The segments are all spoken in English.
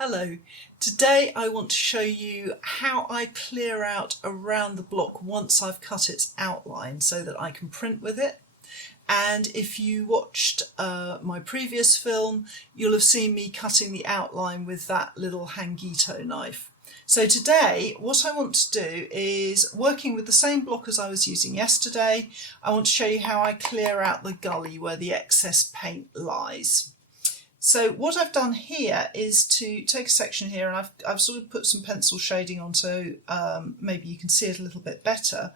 Hello, today I want to show you how I clear out around the block once I've cut its outline so that I can print with it. And if you watched my previous film, you'll have seen me cutting the outline with that little hangito knife. So today what I want to do is, working with the same block as I was using yesterday, I want to show you how I clear out the gully where the excess paint lies. So what I've done here is to take a section here, and I've sort of put some pencil shading on so maybe you can see it a little bit better.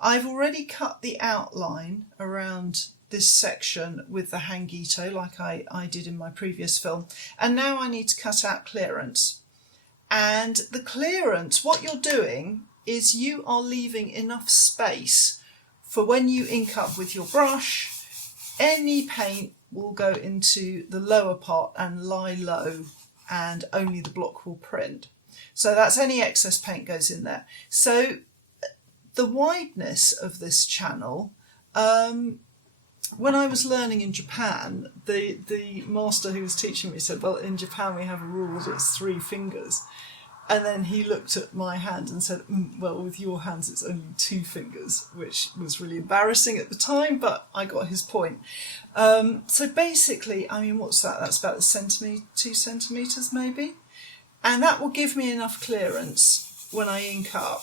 I've already cut the outline around this section with the hangito like I did in my previous film, and now I need to cut out clearance. And the clearance, what you're doing is you are leaving enough space for when you ink up with your brush, any paint will go into the lower part and lie low, and only the block will print. So that's any excess paint goes in there. So the wideness of this channel, when I was learning in Japan, the master who was teaching me said, well, in Japan we have a rule that it's 3 fingers. And then he looked at my hand and said, well, with your hands it's only 2 fingers, which was really embarrassing at the time, but I got his point. So basically, I mean, what's that? That's about a centimetre, 2 centimetres maybe. And that will give me enough clearance when I ink up,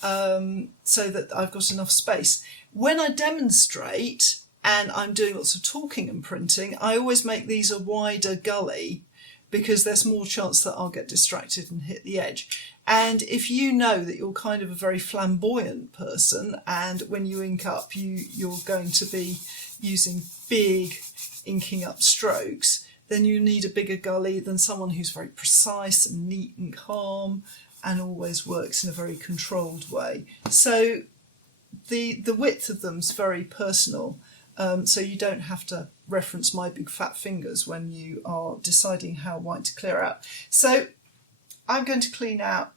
so that I've got enough space. When I demonstrate and I'm doing lots of talking and printing, I always make these a wider gully, because there's more chance that I'll get distracted and hit the edge. And if you know that you're kind of a very flamboyant person, and when you ink up you're going to be using big inking up strokes, then you need a bigger gully than someone who's very precise and neat and calm and always works in a very controlled way. So the width of them's very personal. So you don't have to reference my big fat fingers when you are deciding how wide to clear out. So I'm going to clean out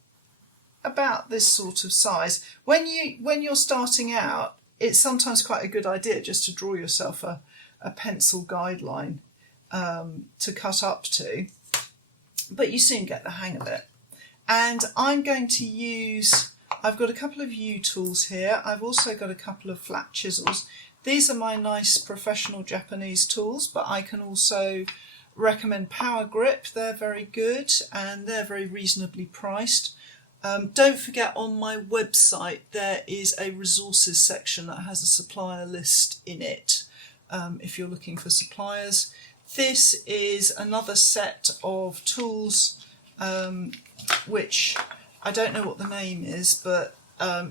about this sort of size. When you're starting out, it's sometimes quite a good idea just to draw yourself a pencil guideline to cut up to, but you soon get the hang of it. And I'm going to use, I've got a couple of U tools here. I've also got a couple of flat chisels. These are my nice professional Japanese tools, but I can also recommend Power Grip. They're very good and they're very reasonably priced. Don't forget, on my website there is a resources section that has a supplier list in it if you're looking for suppliers. This is another set of tools which I don't know what the name is, but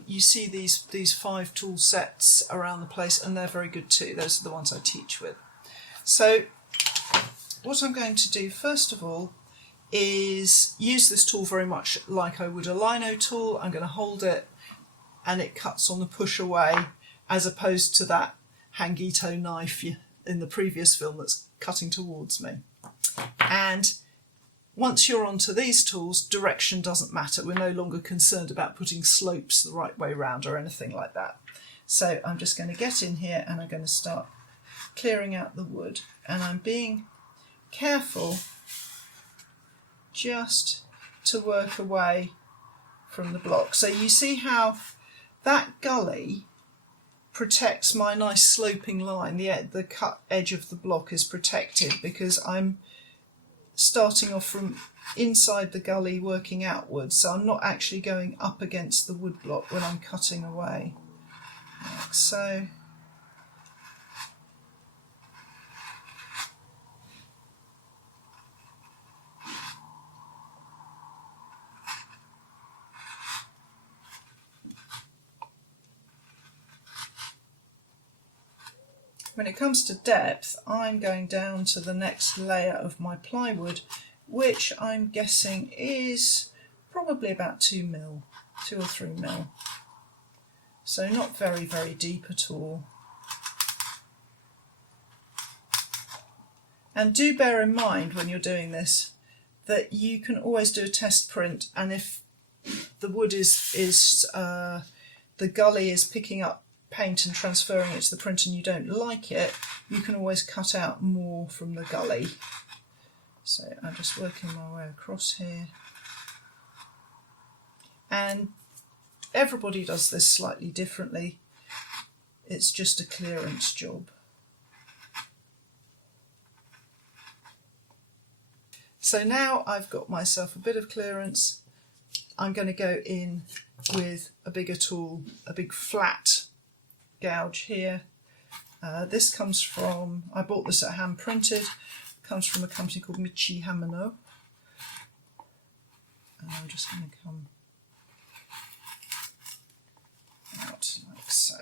you see these 5 tool sets around the place, and they're very good too. Those are the ones I teach with. So what I'm going to do first of all is use this tool very much like I would a lino tool. I'm going to hold it and it cuts on the push away, as opposed to that hangito knife in the previous film that's cutting towards me. And once you're onto these tools, direction doesn't matter. We're no longer concerned about putting slopes the right way round or anything like that. So I'm just going to get in here and I'm going to start clearing out the wood. And I'm being careful just to work away from the block. So you see how that gully protects my nice sloping line. The cut edge of the block is protected because I'm starting off from inside the gully working outwards, so I'm not actually going up against the woodblock when I'm cutting away, like so. When it comes to depth, I'm going down to the next layer of my plywood, which I'm guessing is probably about 2 or 3 mil. So not very, very deep at all. And do bear in mind when you're doing this that you can always do a test print, and if the wood the gully is picking up paint and transferring it to the print and you don't like it, you can always cut out more from the gully. So I'm just working my way across here. And everybody does this slightly differently. It's just a clearance job. So now I've got myself a bit of clearance. I'm going to go in with a bigger tool, a big flat gouge here. This comes from, I bought this at Hand Printed, comes from a company called Michi Hamano. And I'm just going to come out like so.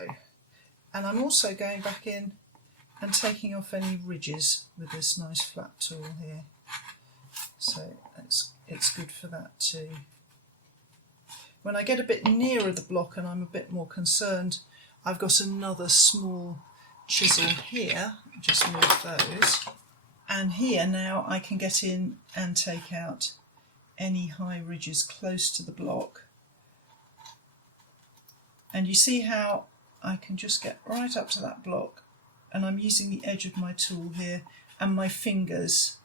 And I'm also going back in and taking off any ridges with this nice flat tool here. So it's good for that too. When I get a bit nearer the block and I'm a bit more concerned, I've got another small chisel here, just move those. And here now I can get in and take out any high ridges close to the block. And you see how I can just get right up to that block, and I'm using the edge of my tool here and my fingers.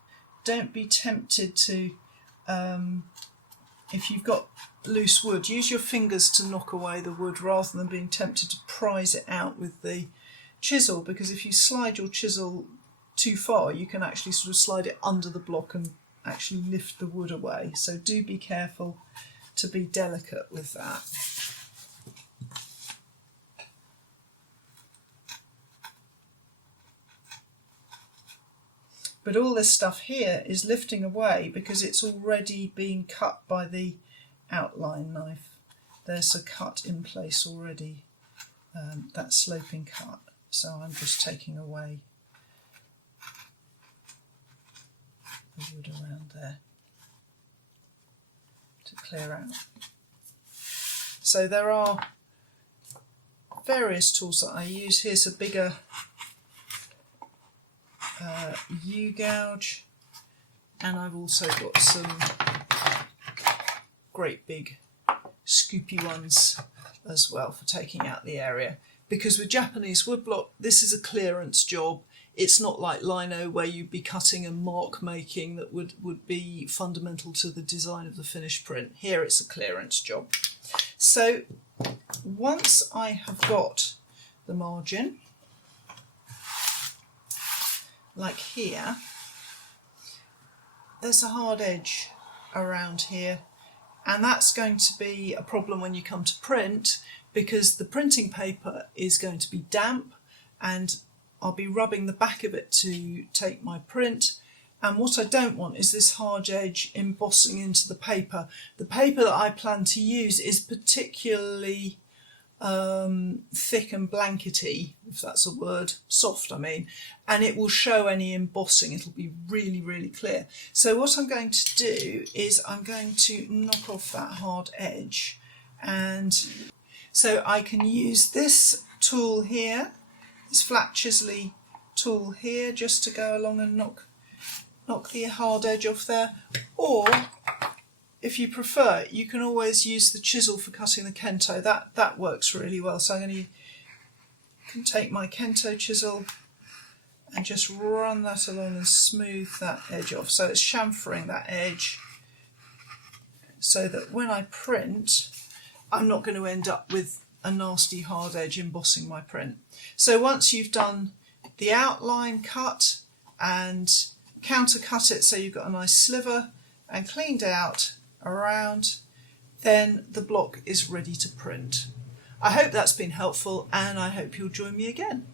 Don't be tempted to, if you've got loose wood, use your fingers to knock away the wood rather than being tempted to prise it out with the chisel, because if you slide your chisel too far you can actually sort of slide it under the block and actually lift the wood away. So do be careful to be delicate with that. But all this stuff here is lifting away because it's already been cut by the outline knife. There's a cut in place already, that sloping cut. So I'm just taking away the wood around there to clear out. So there are various tools that I use. Here's a bigger U-gouge, and I've also got some great big scoopy ones as well for taking out the area, because with Japanese woodblock this is a clearance job. It's not like lino where you'd be cutting and mark making that would be fundamental to the design of the finished print. Here it's a clearance job. So once I have got the margin, like here, there's a hard edge around here, and that's going to be a problem when you come to print, because the printing paper is going to be damp and I'll be rubbing the back of it to take my print, and what I don't want is this hard edge embossing into the paper. The paper that I plan to use is particularly thick and blankety, if that's a word, soft I mean, and it will show any embossing. It'll be really, really clear. So what I'm going to do is I'm going to knock off that hard edge, and so I can use this tool here, this flat chisely tool here, just to go along and knock the hard edge off there, or if you prefer, you can always use the chisel for cutting the kento. That works really well. So I can take my kento chisel and just run that along and smooth that edge off. So it's chamfering that edge so that when I print, I'm not going to end up with a nasty hard edge embossing my print. So once you've done the outline cut and countercut it so you've got a nice sliver and cleaned out around, then the block is ready to print. I hope that's been helpful, and I hope you'll join me again.